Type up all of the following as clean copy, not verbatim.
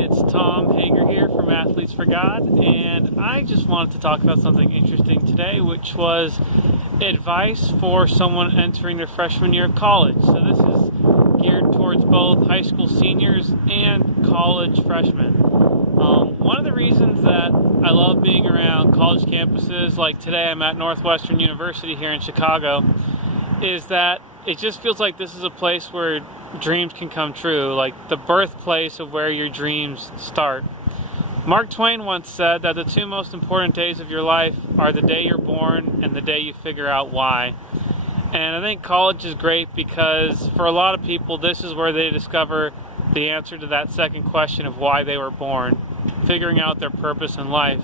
it's Tom Hager here from Athletes for God, and I just wanted to talk about something interesting today, which was advice for someone entering their freshman year of college. So this is geared towards both high school seniors and college freshmen. One of the reasons that I love being around college campuses, like today I'm at Northwestern University here in Chicago, is that it just feels like this is a place where dreams can come true, like the birthplace of where your dreams start. Mark Twain once said that the two most important days of your life are the day you're born and the day you figure out why. And I think college is great because for a lot of people, this is where they discover the answer to that second question of why they were born, figuring out their purpose in life.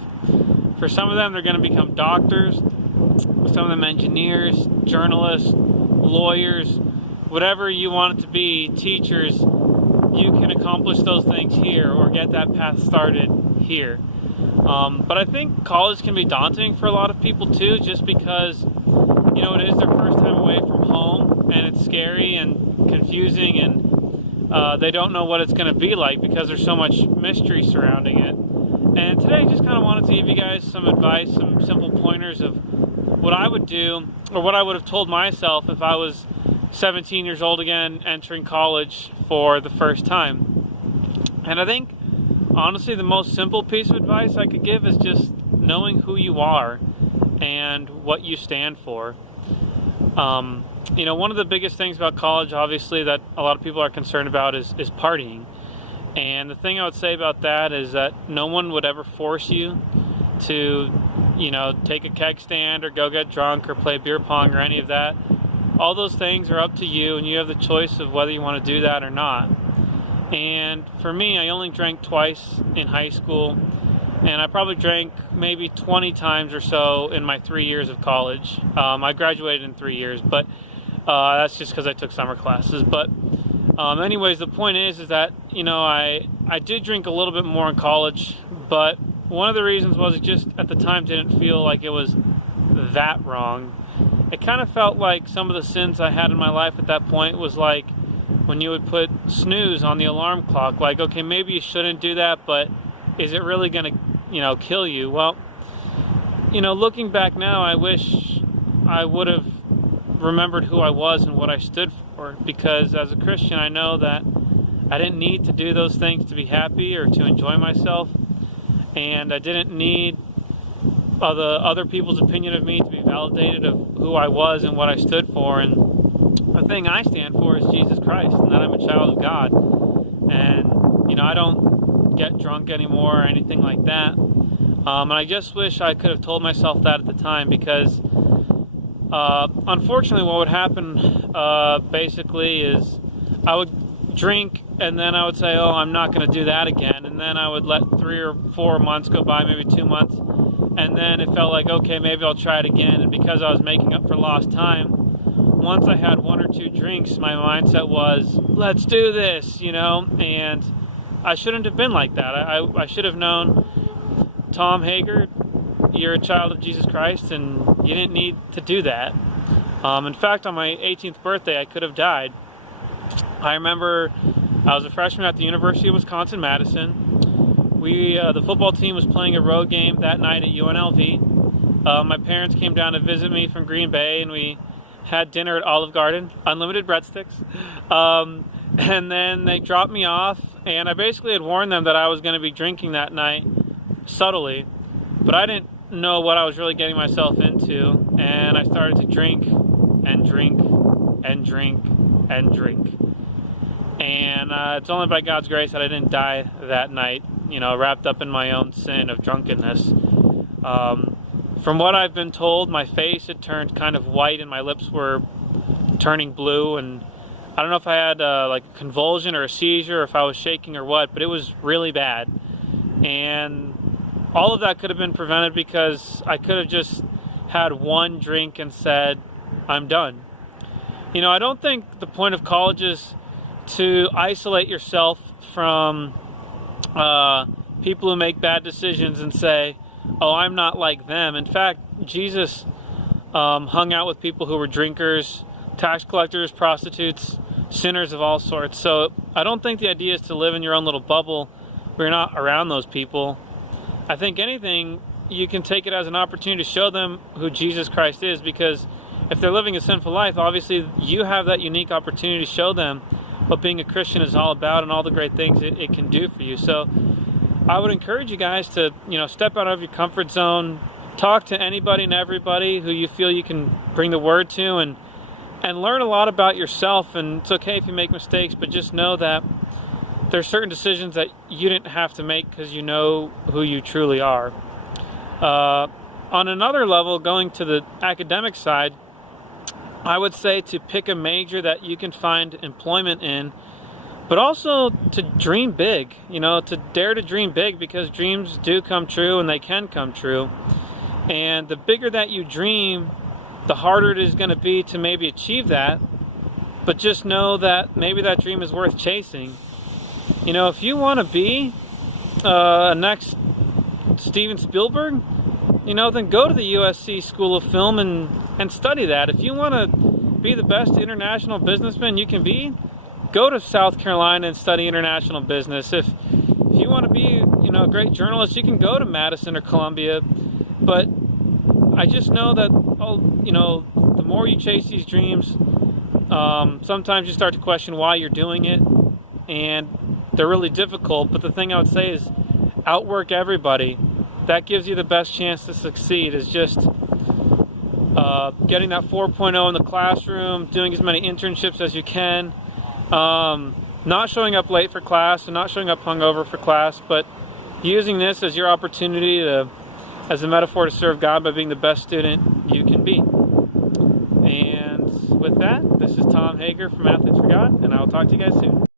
For some of them, they're going to become doctors, some of them engineers, journalists, lawyers, whatever you want it to be, teachers. You can accomplish those things here or get that path started here. But I think college can be daunting for a lot of people too, just because, it is their first time away from home and it's scary and confusing and they don't know what it's going to be like because there's so much mystery surrounding it. And today I just kind of wanted to give you guys some advice, some simple pointers of what I would do or what I would have told myself if I was 17 years old again, entering college for the first time. And I think, honestly, the most simple piece of advice I could give is just knowing who you are and what you stand for. One of the biggest things about college, obviously, that a lot of people are concerned about is partying. And the thing I would say about that is that no one would ever force you to, take a keg stand or go get drunk or play beer pong or any of that. All those things are up to you, and you have the choice of whether you want to do that or not. And for me, I only drank twice in high school, and I probably drank maybe 20 times or so in my 3 years of college. I graduated in 3 years, but that's just because I took summer classes. But anyways, the point is that, I did drink a little bit more in college, but one of the reasons was it just at the time didn't feel like it was that wrong. It kind of felt like some of the sins I had in my life at that point was like when you would put snooze on the alarm clock. Like, okay, maybe you shouldn't do that, but is it really going to, kill you? Well, looking back now, I wish I would have remembered who I was and what I stood for, because as a Christian, I know that I didn't need to do those things to be happy or to enjoy myself, and I didn't need other people's opinion of me to be validated of who I was and what I stood for. And the thing I stand for is Jesus Christ, and that I'm a child of God. And I don't get drunk anymore or anything like that. And I just wish I could have told myself that at the time, because unfortunately what would happen basically is I would drink and then I would say, oh, I'm not going to do that again, and then I would let 3 or 4 months go by, maybe 2 months. And then it felt like, okay, maybe I'll try it again. And because I was making up for lost time, once I had 1 or 2 drinks, my mindset was, let's do this, And I shouldn't have been like that. I should have known, Tom Hager, you're a child of Jesus Christ, and you didn't need to do that. In fact, on my 18th birthday, I could have died. I remember I was a freshman at the University of Wisconsin-Madison. The football team was playing a road game that night at UNLV. My parents came down to visit me from Green Bay, and we had dinner at Olive Garden, unlimited breadsticks. And then they dropped me off, and I basically had warned them that I was going to be drinking that night, subtly, but I didn't know what I was really getting myself into, and I started to drink and drink and drink and drink. And it's only by God's grace that I didn't die that night, wrapped up in my own sin of drunkenness. From what I've been told, my face had turned kind of white and my lips were turning blue, and I don't know if I had like a convulsion or a seizure or if I was shaking or what, but it was really bad. And all of that could have been prevented because I could have just had one drink and said, I'm done. I don't think the point of college is to isolate yourself from people who make bad decisions and say, oh, I'm not like them. In fact, Jesus hung out with people who were drinkers, tax collectors, prostitutes, sinners of all sorts. So I don't think the idea is to live in your own little bubble we're not around those people. I think anything, you can take it as an opportunity to show them who Jesus Christ is, because if they're living a sinful life, obviously you have that unique opportunity to show them what being a Christian is all about and all the great things it can do for you. So I would encourage you guys to, step out of your comfort zone, talk to anybody and everybody who you feel you can bring the word to, and learn a lot about yourself. And it's okay if you make mistakes, but just know that there's certain decisions that you didn't have to make because you know who you truly are. On another level, going to the academic side, I would say to pick a major that you can find employment in, but also to dream big, to dare to dream big, because dreams do come true and they can come true. And the bigger that you dream, the harder it is going to be to maybe achieve that. But just know that maybe that dream is worth chasing. If you want to be a next Steven Spielberg, then go to the USC School of Film and study that. If you want to be the best international businessman you can be, go to South Carolina and study international business. If you want to be, a great journalist, you can go to Madison or Columbia. But I just know that, the more you chase these dreams, sometimes you start to question why you're doing it, and they're really difficult. But the thing I would say is outwork everybody. That gives you the best chance to succeed, is just getting that 4.0 in the classroom, doing as many internships as you can, not showing up late for class and not showing up hungover for class, but using this as your opportunity as a metaphor to serve God by being the best student you can be. And with that, this is Tom Hager from Athletes for God, and I will talk to you guys soon.